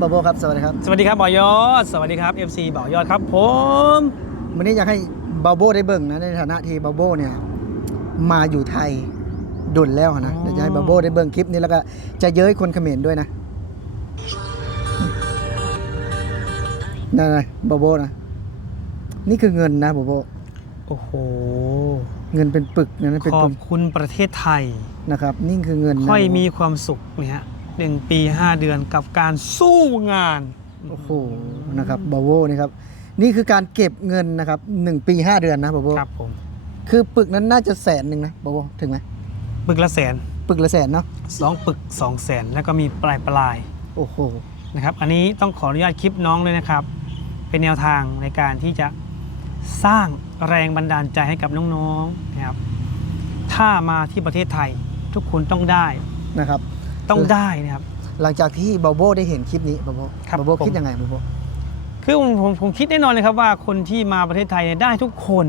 บาโบครับ สวัสดีครับ สวัสดีครับบ่อยอด สวัสดีครับ FC บ่อยอดครับผมวันนี้อยากให้บาโบได้เบิ่งนะในฐานะที่บาโบเนี่ยมาอยู่ไทยดุนแล้วนะเดี๋ยวจะให้บาโบได้เบิ่งคลิปนี้แล้วก็จะเย้ยคนเขมรด้วยนะนั่นไงบาโบนะนี่คือเงินนะบาโบโอ้โหเงินเป็นปึกนะเป็นขอปึบกคุณประเทศไทยนะครับ นี่คือเงินนะค่อยมีความสุขเนี่ย หนึ่งปี 5 เดือนกับการสู้งาน โอ้โหนะครับบาโบนี่ครับนี่คือการเก็บเงินนะครับหนึ่งปีห้าเดือนนะบาโบครับผมคือปึกนั้นน่าจะแสนหนึ่งนะบาโบถึงไหมปึกละแสนปึกละแสนเนาะสองปึก2 0 0แสนแล้วก็มีปลายปลายโอ้โหๆนะครับอันนี้ต้องขออนุญาตคลิปน้องเลยนะครับ เป็นแนวทางในการที่จะสร้างแรงบันดาลใจให้กับน้องๆนะครับถ้ามาที่ประเทศไทยทุกคนต้องได้นะครับ ต้องได้นะครับ หลังจากที่บาโบได้เห็นคลิปนี้บาโบครับบาโบผม คิดยังไงบาโบคือผมผมผมคิดแน่นอนเลยครับว่าคนที่มาประเทศไทยเนี่ยได้ทุกคน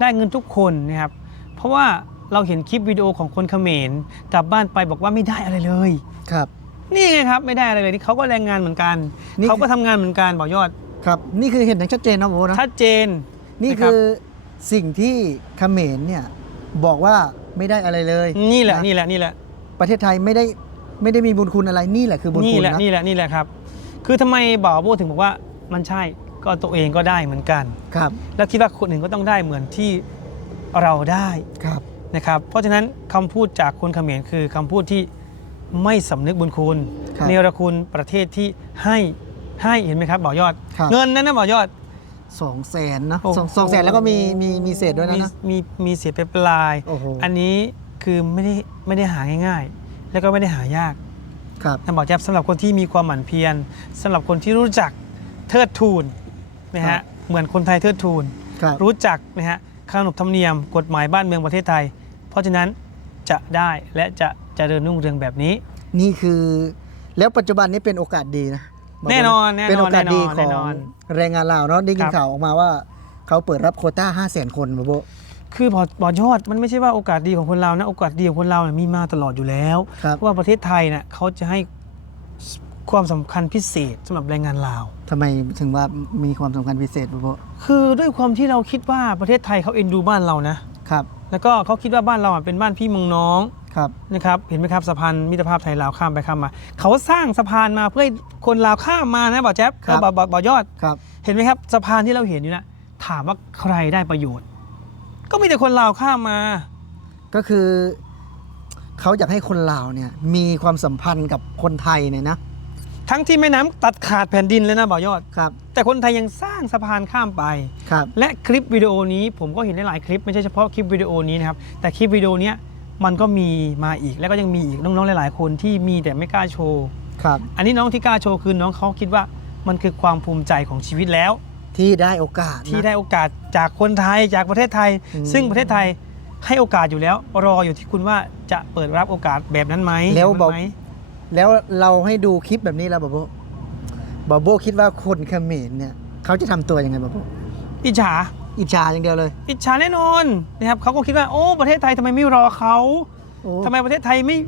ได้เงินทุกคนนะครับ เพราะว่าเราเห็นคลิปวิดีโอของคนเขมรกลับบ้านไปบอกว่าไม่ได้อะไรเลย ครับ นี่ไงครับไม่ได้อะไรเลยที่เขาก็แรงงานเหมือนกันนี่ เขาก็ทำงานเหมือนกันบอกยอดครับนี่คือเห็นอย่างชัดเจนนะบาโบนะชัดเจนนี่ะรับคือสิ่งที่เขมรเนี่ยบอกว่าไม่ได้อะไรเลยนี่แหละนะนี่แหละนี่แหละประเทศไทยไม่ได้ ไม่ได้มีบุญคุณอะไรนี่แหละคือบุญนี่คุณแหละนะนี่แหละนี่แหละครับ คือทำไมบ่าวโบถึงบอกว่ามันใช่ก็ตัวเองก็ได้เหมือนกัน ครับแล้วคิดว่าคนอื่นก็ต้องได้เหมือนที่เราได้ครับ นะครับ เพราะฉะนั้นคำพูดจากคนเขมรคือคำพูดที่ไม่สำนึกบุญคุณครับเนรคุณประเทศที่ให้ให้เห็นไหมครับบ่อยอด ครับ เงินนั้นนะบ่อยอด สองแสนนะโอ้โห สองสองแสนแล้วก็มีมีมีเศษด้วยนะมีนะ มีมีเสียไปปลาย โอ้โห อันนี้คือไม่ได้ไม่ได้หาง่ายๆ แล้วก็ไม่ได้หายากครับนะบอกแจ๊บสำหรับคนที่มีความหมั่นเพียรสำหรับคนที่รู้จักเทิดทูนนะครัฮะบ เหมือนคนไทยเทิดทูน ครับ รู้จักนะฮะขนบธรรมเนียมกฎหมายบ้านเมืองประเทศไทย เพราะฉะนั้นจะได้และจะเจริญรุ่งเรืองแบบนี้ นี่คือแล้วปัจจุบันนี้เป็นโอกาสดีนะบกแน่นอนแน่นอนเป็นโอกาสดีขแน่องนอนแรงงานลาวเนาะได้ยิคนรับข่าวออกมาว่า เขาเปิดรับโควต้า5 0 0 0 0 0 คนบาโบ คือพอบอยอดมันไม่ใช่ว่าโอกาสดีของคนเรานะโอกาสดีของคนเราเนี่ยมีมาตลอดอยู่แล้วครับเพราะว่าประเทศไทยเนี่ยเขาจะให้ความสำคัญพิเศษสำหรับแรงงานลาว ทำไมถึงว่ามีความสำคัญพิเศษบาโบคือด้วยความที่เราคิดว่าประเทศไทยเขาเอ็นดูบ้านเรานะ ครับ แล้วก็เขาคิดว่าบ้านเราอะเป็นบ้านพี่เมืองน้อง ครับ นะครับเห็นไหมครับสะพานมิตรภาพไทยลาวข้ามไปข้ามมา เขาสร้างสะพานมาเพื่อให้คนลาวข้ามมานะบ่าวแจ๊บครับเออบ่าวบ่าวบ่าวยอด ครับ เห็นไหมครับสะพานที่เราเห็นอยู่นะถามว่าใครได้ประโยชน์ ก็มีแต่คนลาวข้ามมา ก็คือเขาอยากให้คนลาวเนี่ยมีความสัมพันธ์กับคนไทยเนี่ยนะทั้งที่แม่น้ำตัดขาดแผ่นดินเลยนะบ่าวยอด ครับแต่คนไทยยังสร้างสะพานข้ามไป ครับ และคลิปวิดีโอนี้ผมก็เห็นได้หลายคลิปไม่ใช่เฉพาะคลิปวิดีโอนี้นะครับ แต่คลิปวิดีโอเนี้ยมันก็มีมาอีกแล้วก็ยังมีอีกน้องๆหลายๆ คนที่มีแต่ไม่กล้าโชว์ ครับ อันนี้น้องที่กล้าโชว์คือน้องเขาคิดว่ามันคือความภูมิใจของชีวิตแล้ว ที่ได้โอกาสนะ ที่ได้โอกาสจากคนไทยจากประเทศไทย อืม ซึ่งประเทศไทยให้โอกาสอยู่แล้ว รออยู่ที่คุณว่าจะเปิดรับโอกาสแบบนั้นไหมแล้วบอกไหม แล้วเราให้ดูคลิปแบบนี้แล้วบาโบบาโบคิดว่าคนเขมรเนี่ยเขาจะทำตัวยังไงบาโบอิจฉา อิจฉาอย่างเดียวเลยอิจฉาแน่นอนนะครับเขาก็คิดว่าโอ้ประเทศไทยทำไมไม่รอเขาโอ้ทำไมประเทศไทยไม่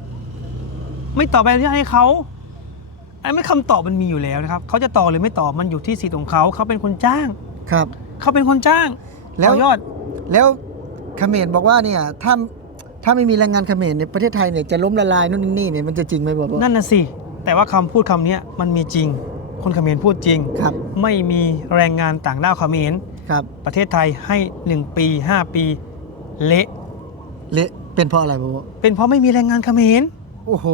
ไม่ต่อใบอนุญาตให้เขา อันไม่คำตอบมันมีอยู่แล้วนะครับเขาจะต่อหรือไม่ต่อมันอยู่ที่สิทธิ์ของเขาเขาเป็นคนจ้าง ครับ เขาเป็นคนจ้างแล้ว ต่อยอดแล้วเขมรบอกว่าเนี่ยถ้าถ้าไม่มีแรงงานเขมรเนี่ยประเทศไทยเนี่ยจะล้มละลายนู่นนี่เนี่ยมันจะจริงไหมบาโบนั่นน่ะสิแต่ว่าคำพูดคำเนี้ยมันมีจริง คนเขมรพูดจริง ครับไม่มีแรงงานต่างด้าวเขมรครับประเทศไทยให้ 1 ปี 5 ปี เละ เละเป็นเพราะอะไรบาโบเป็นเพราะไม่มีแรงงานเขมรโอ้โห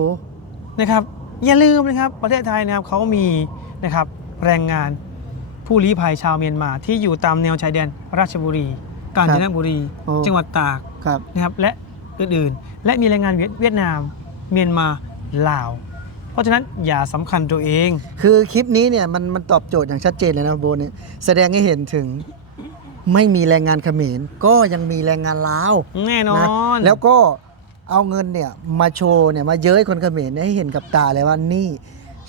นะครับ อย่าลืมนะครับประเทศไทยนะครับเขามีนะครับแรงงานผู้ลี้ภัยชาวเมียนมา ที่อยู่ตามแนวชายแดนราชบุรี กาญจนบุรี โอ้ จังหวัดตากครับ นะครับและอื่นๆ และมีแรงงานเวียดเวียดนาม เมียนมาลาว เพราะฉะนั้นอย่าสำคัญตัวเอง คือคลิปนี้เนี่ยมันมันตอบโจทย์อย่างชัดเจนเลยนะโบเนี่ยแสดงให้เห็นถึงไม่มีแรงงานเขมรก็ยังมีแรงงานลาวแน่นอนะนแล้วก็ เอาเงินเนี่ยมาโชว์เนี่ยมาเย้ยคนเขมรให้เห็นกับตาเลยว่านี่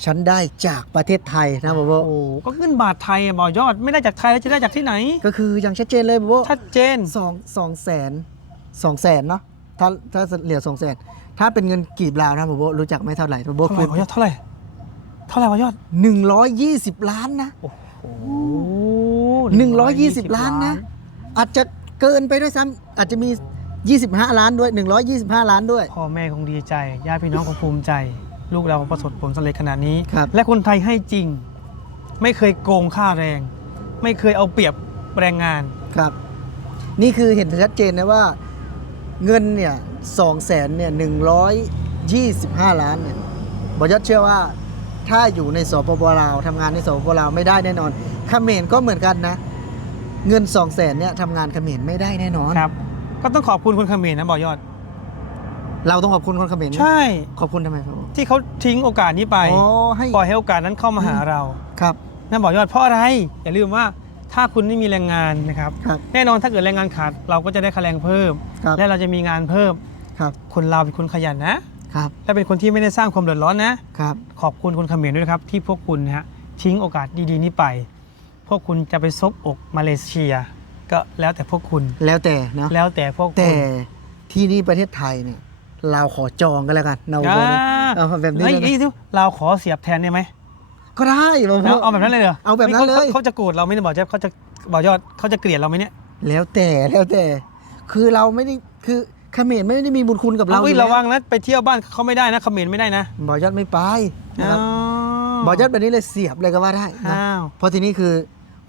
ฉันได้จากประเทศไทยนะโบโบโอ้ก็ขึ้นบาทไทยอะบอยอดไม่ได้จากไทยแล้วจะได้จากที่ไหน ก็คืออย่างชัดเจนเลยโบโบชัดเจนสองสองแสนสองแสนเนาะถ้าถ้าเหลือสองแสนถ้าเป็นเงินกีบลาวนะโบโบรู้จักไหมเท่าไหร่โบโบเท่าไหคืร่อบอยอดเท่าไหร่เท่าไหร่วะยอด 120 ล้านนะโอ้โห120 ล้านนะ อาจจะเกินไปด้วยซ้ำอาจจะมี 25 ล้านด้วย 125 ล้านด้วย พ่อแม่คงดีใจญาติพี่น้องคงภูมิใจ ลูกเราประสบผลสำเร็จขนาดนี้ ครับ และคนไทยให้จริง ไม่เคยโกงค่าแรง ไม่เคยเอาเปรียบแรงงาน ครับ นี่คือเห็นชัดเจนนะว่าเงินเนี่ยสองแสนเนี่ยหนึ่งร้อยยี่สิบห้าล้านเนี่ยบอยศเชื่อว่าถ้าอยู่ในสปปลาวทำงานในสปปลาวไม่ได้แน่นอนเขมรก็เหมือนกันนะ เงินสองแสนเนี่ยทำงานเขมรไม่ได้แน่นอน ครับ ก็ต้องขอบคุณคนเขมรนะบอกยอด เราต้องขอบคุณคนเขมรนะใช่ขอบคุณทำไมครับที่เขาทิ้งโอกาสนี้ไปอ๋อให้ปล่อยให้โอกาสนั้นเข้ามาหาเราครับ นั่นบอกยอดเพราะอะไร อย่าลืมว่าถ้าคุณไม่มีแรงงานนะครับ ครับแน่นอนถ้าเกิดแรงงานขาดเราก็จะได้ค่าแรงเพิ่ม ครับและเราจะมีงานเพิ่ม ครับคนเราวเป็นคนขยันนะ ครับและเป็นคนที่ไม่ได้สร้างความเดือดร้อนนะ ครับขอบคุณคนเขมรด้วยนะครับ ที่พวกคุณนะฮะทิ้งโอกาสดีๆ นี้ไป พวกคุณจะไปซบอกมาเลเซีย ก็แล้วแต่พวกคุณ แล้วแต่เนาะแล้วแต่พวกแต่คุณที่นี่ประเทศไทยเนี่ย เราขอจองกันแล้วกันเราอ่าบอกนะเอาแบบนี้เฮ้ยเลยนะนี่ดูเราขอเสียบแทนได้ไหมก็ได้ผมเอาเอาแบบนั้นเลยเหรอเอาแบบนั้นเลย ขาเขาจะโกรธเราไหมเนี่ยบอกจะเขาจะบอกยอดเขาจะเกลียดเราไหมเนี่ยแล้วแต่แล้วแต่ คือเราไม่ได้คือเขมรไม่ได้มีบุญคุณกับเราเราอยู่แล้ระวังนะไปเที่ยวบ้านเขาไม่ได้นะเขมรไม่ได้นะบอยอดไม่ไปนะครับอ๋อบอยอดแบบนี้เลยเสียบเลยก็ว่าได้นะอ้าวเพราะทีนี้คือ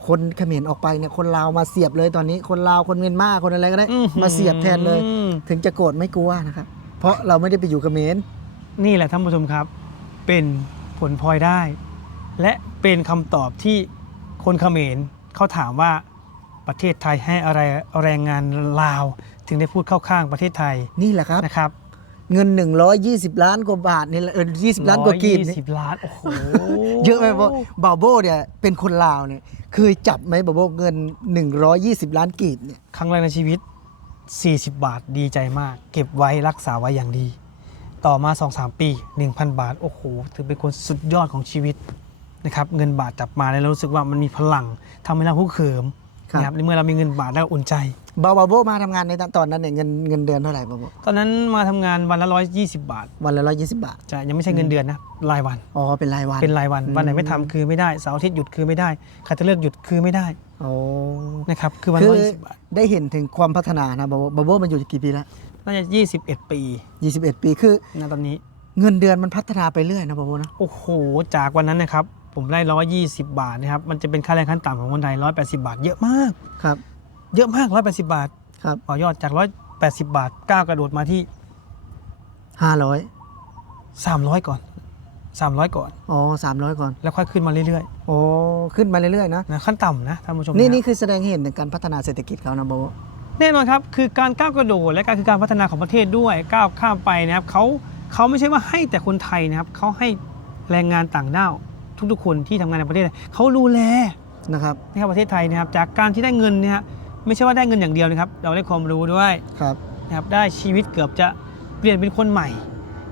คนเขมรออกไปเนี่ยคนลาวมาเสียบเลยตอนนี้คนลาวคนเมียนมาคนอะไรก็ได้อื้อหือ มาเสียบแทนเลย ถึงจะโกรธไม่กลัวนะครับ เพราะเราไม่ได้ไปอยู่เขมรนี่แหละท่านผู้ชมครับ เป็นผลพลอยได้ และเป็นคำตอบที่คนเขมรเขาถามว่าประเทศไทยให้อะไรแรงงานลาว ถึงได้พูดเข้าข้างประเทศไทยนี่แหละครับ นะครับ เงิน 120 ล้านกว่าบาทนี่แหละเออ20ล้านกว่ากีบนี่ สิบล้าน โอ้โห เยอะไหมเพราะบาโบเนี่ยเป็นคนลาวเนี่ยเคยจับไหมบาโบเงิน 120 ล้านกีบเนี่ยครั้งแรกในชีวิต 40 บาทดีใจมาก เก็บไว้รักษาไว้อย่างดี ต่อมา 2-3 ปี 1,000 บาท โอ้โห ถือเป็นคนสุดยอดของชีวิตนะครับ เงินบาทจับมาแล้วเรารู้สึกว่ามันมีพลังทำให้เราผู้เขิม นะครับในเมื่อเรามีเงินบาทแล้วอุ่นใจ บาบาโบมาทำงานในตอนนั้นเนี่ยเงินเงินเดือนเท่าไหร่บาโบตอนนั้นมาทำงานวันละ120 บาทวันละ120บาท จะยังไม่ใช่เงินเดือนนะรายวัน อ๋อ เป็นรายวันเป็นรายวันอืมวันไหนไม่ทำคือไม่ได้เสาร์อาทิตย์หยุดคือไม่ได้ใครจะเลิกหยุดคือไม่ได้โอ้นะครับคือวันคืละอ120บาทได้เห็นถึงความพัฒนานะบาโบบาโบมันอยู่กี่ปีแล้วน่าจะ 21 ปี21 ปีคือ นะตอนนี้ เงินเดือนมันพัฒนาไปเรื่อยนะบาโบนะ โอ้โห จากวันนั้นนะครับ ผมได้120บาทนะครับ มันจะเป็นค่าแรงขั้นต่ำของคนไทย180บาท เยอะมาก ครับ เยอะมาก180บาทครับต่อยอดจาก180บาทก้าวกระโดดมาที่500 300ก่อน300ก่อน อ๋อ300ก่อน แล้วค่อยขึ้นมาเรื่อยโอ้ขึ้นมาเรื่อยๆนะๆนะขั้นต่ำนะท่านผู้ชม นี่ะนี่คือแสดงให้เห็นถึงการพัฒนาเศรษฐกิจเขานะบาโบแน่นอนครับ คือการก้าวกระโดดและการคือการพัฒนาของประเทศด้วยก้าวข้ามไปนะครับเขาเขาไม่ใช่ว่าให้แต่คนไทยนะครับเขาให้แรงงานต่างด้าว ทุกๆ คนที่ทำงานในประเทศไทยเขาดูแลนะครับนะครับประเทศไทยนะครับ จากการที่ได้เงินเนี่ยฮะไม่ใช่ว่าได้เงินอย่างเดียวนะครับ เราได้ความรู้ด้วยครับนะครับได้ชีวิตเกือบจะเปลี่ยนเป็นคนใหม่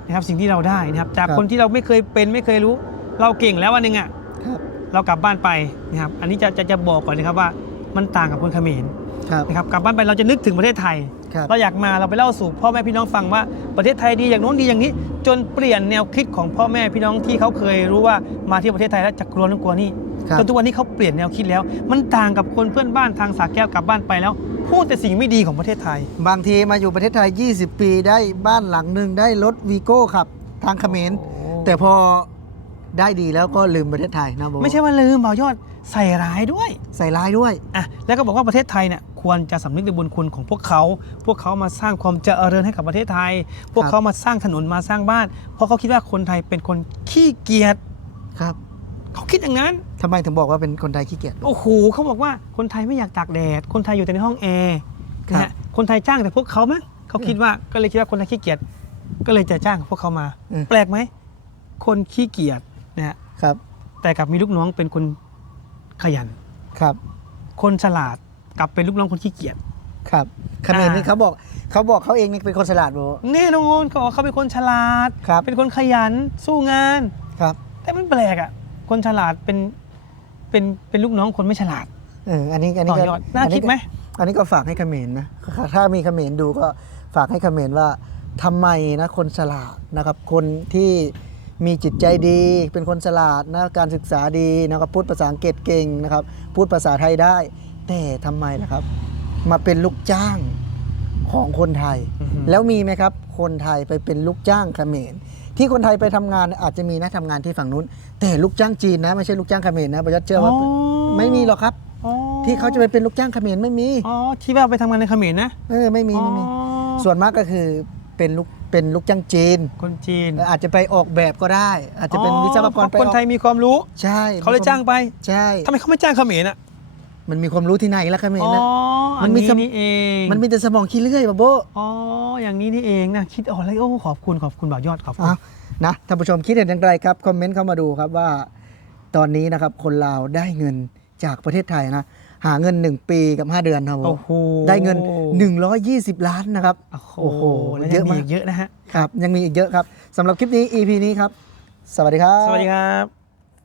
นะครับ สิ่งที่เราได้นะครับ จากครับคนที่เราไม่เคยเป็นไม่เคยรู้ เราเก่งแล้ววันหนึ่งอะครับเรากลับบ้านไปนะครับ อันนี้จะจะจะบอกก่อนนะครับว่ามันต่างกับคนเขมรครับนะครับกลับบ้านไปเราจะนึกถึงประเทศไทย ครับเราอยากมาเราไปเล่าสู่พ่อแม่พี่น้องฟังว่าประเทศไทยดีอย่างโน้นดีอย่างนี้ จนเปลี่ยนแนวคิดของพ่อแม่พี่น้องที่เขาเคยรู้ว่ามาที่ประเทศไทยแล้วจะกลัวนั่นกลัวนี่ครับ จนทุกวันนี้เขาเปลี่ยนแนวคิดแล้ว มันต่างกับคนเพื่อนบ้านทางสาแก้วกลับบ้านไปแล้ว พูดแต่สิ่งไม่ดีของประเทศไทย บางทีมาอยู่ประเทศไทย 20 ปีได้บ้านหลังหนึ่งได้รถวีโก้ขับทางเขมรแต่พอได้ดีแล้วก็ลืมประเทศไทยนะโบไม่ใช่ว่าลืมเบายอดใส่ร้ายด้วย ใส่ร้ายด้วย อะแล้วก็บอกว่าประเทศไทยเนี่ย ควรจะสำนึกในบุญคุณของพวกเขา พวกเขามาสร้างความเจริญให้กับประเทศไทย พวกครับเขามาสร้างถนนมาสร้างบ้าน เพราะเขาคิดว่าคนไทยเป็นคนขี้เกียจครับ เขาคิดอย่างนั้นทำไมถึงบอกว่าเป็นคนไทยขี้เกียจ โอ้โหเขาบอกว่าคนไทยไม่อยากตากแดด คนไทยอยู่แต่ในห้องแอร์ครับ นะฮะคนไทยจ้างแต่พวกเขามั้งเขาคิดว่าก็เลยคิดว่าคนไทยขี้เกียจก็เลยจะจ้างพวกเขามา อืมแปลกไหมคนขี้เกียจนะฮะครับแต่กลับมีลูกน้องเป็นคนขยัน ครับ คนฉลาด กลับเป็นลูกน้องคนขี้เกียจ ครับเขมรนี่อ่าเขาบอกเขาบอกเขาเองนี่เป็นคนฉลาดโบแน่นอนเขาบอกว่าเขาเป็นคนฉลาด ครับ เป็นคนขยันสู้งาน ครับ แต่มันแปลกอะ คนฉลาดเป็นเป็นเป็นลูกน้องคนไม่ฉลาดเอออันนี้อันนี้ต่อก็ยอดน่าคิดไหมอันนี้ก็ฝากให้เขมรนะถ้ามีเขมรดูก็ฝากให้เขมรว่าทำไมนะคนฉลาดนะครับ คนที่มีจิตใจดี เป็นคนฉลาดนะการศึกษาดีนะครับพูดภาษาอังกฤษเก่งนะครับ พูดภาษาไทยได้ แต่ทำไมล่ะครับ มาเป็นลูกจ้างของคนไทย อือฮึ แล้วมีไหมครับ คนไทยไปเป็นลูกจ้างเขมรที่คนไทยไปทำงานอาจจะมีนะทำงานที่ฝั่งนู้น แต่ลูกจ้างจีนนะไม่ใช่ลูกจ้างเขมรนะประยัดเชื่อว่าอ๋อไม่มีหรอกครับ อ๋อที่เขาจะไปเป็นลูกจ้างเขมรไม่มีอ๋อที่ว่าไปทำงานในเขมรนะเออไม่มีไม่มี อ๋อส่วนมากก็คือเป็นลูกเป็นลูกจ้างจีน คนจีนอาจจะไปออกแบบก็ได้ อาจจะเป็นวิศวกรไปคนไทยออกมีความรู้ ใช่เขาเลยจ้างไปใช่ ทำไมเขาไม่จ้างเขมรอะ มันมีความรู้ที่ไหนแล้วเขมรอ๋อนะอัมันนมีนี้สมนี่เองมันมีแต่สมองขี้เลื่อยบะโบอ๋ออย่างนี้นี่เองนะคิดออกแล้วโอ้ขอบคุณขอบคุณบ่าวยอดขอบคุณเอานะท่านผู้ชมคิดเห็นอย่างไรครับคอมเมนต์เข้ามาดูครับว่า ตอนนี้นะครับคนลาวได้เงินจากประเทศไทยนะหาเงิน 1 ปีกับ 5 เดือนครับผมโอ้โหได้เงิน 120 ล้านนะครับโอ้โหโอ้โหแล้วเยยังอะมีมากอีกเยอะนะฮะครับยังมีอีกเยอะครับสำหรับคลิปนี้ EP นี้ครับ สวัสดีครับ สวัสดีครับ